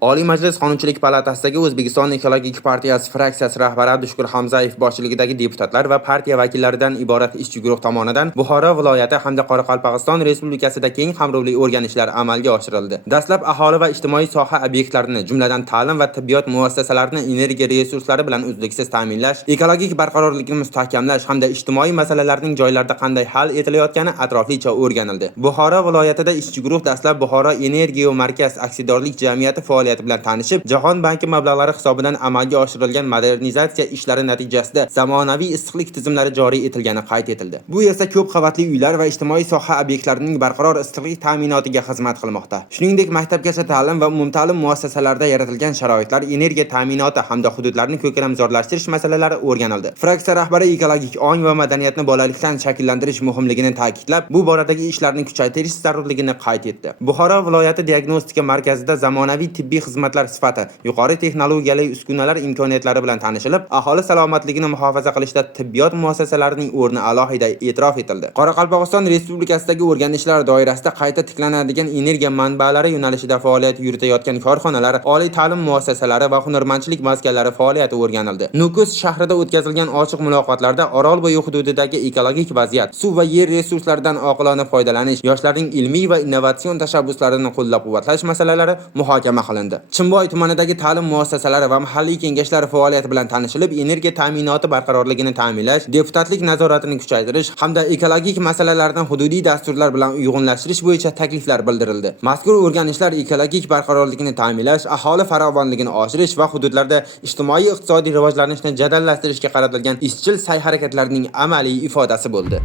Oliy Majlis Qonunchilik palatasidagi O'zbekiston Ekologik partiyasi fraksiyasi rahbari Abdushukur Hamzayev boshchiligidagi deputatlar va partiya vakillaridan iborat ishchi guruh tomonidan Buxoro viloyati hamda Qoraqalpog'iston Respublikasida keng qamrovli o'rganishlar amalga oshirildi. Dastlab aholi va ijtimoiy soha obyektlarini, jumladan ta'lim va tibbiyot muassasalarini energiya resurslari bilan uzluksiz ta'minlash, ekologik barqarorlikni mustahkamlash hamda ijtimoiy masalalarning joylarda qanday hal etilayotgani atroflicha o'rganildi. Buxoro viloyatida ishchi guruh dastlab Buxoro Energiya Markaz aksiyadorlik jamiyati faoliyati bilan tanishib, Jahon banki mablag'lari hisobidan amalga oshirilgan modernizatsiya ishlari natijasida zamonaviy issiqlik tizimlari joriy etilgani qayd etildi. Bu esa ko'p qavatli uylar va ijtimoiy soha obyektlarining barqaror issiqlik ta'minotiga xizmat qilmoqda. Shuningdek, maktabgacha ta'lim va umumta'lim muassasalarida yaratilgan sharoitlar, energiya ta'minoti hamda hududlarni ko'kalamzorlashtirish masalalari o'rganildi. Fraksiya rahbari ekologik ong va madaniyatni bolalikdan shakllantirish muhimligini ta'kidlab, bu boradagi ishlarni kuchaytirish zarurligini qayd etdi. Buxoro viloyati diagnostika markazida zamonaviy tibbiy xizmatlar sifati, yuqori texnologiyali uskunalar imkoniyatlari bilan tanishilib, aholi salomatligini muhofaza qilishda tibbiyot muassasalarining o'rni alohida e'tirof etildi. Qoraqalpog'iston Respublikasidagi o'rganishlar doirasida qayta tiklanadigan energiya manbalari yo'nalishida faoliyat yuritayotgan korxonalar, oliy ta'lim muassasalari va hunarmandchilik maskanlari faoliyati o'rganildi. Nukus shahrida o'tkazilgan ochiq muloqotlarda Orolbo'yi hududidagi ekologik vaziyat, suv va yer resurslaridan oqilona foydalanish, yoshlarning ilmiy va innovatsion tashabbuslarini qo'llab-quvvatlash masalalari muhokama qilindi. Chimboy tumanidagi ta'lim muassasalari va mahalliy kengashlar faoliyati bilan tanishilib, energiya ta'minoti barqarorligini ta'minlash, deputatlik nazoratini kuchaytirish hamda ekologik masalalarni hududiy dasturlar bilan uyg'unlashtirish bo'yicha takliflar bildirildi. Mazkur o'rganishlar ekologik barqarorlikni ta'minlash, aholi farovonligini oshirish va hududlarda ijtimoiy-iqtisodiy rivojlanishni jadallashtirishga qaratilgan izchil sa'y-harakatlarining amaliy ifodasi bo'ldi.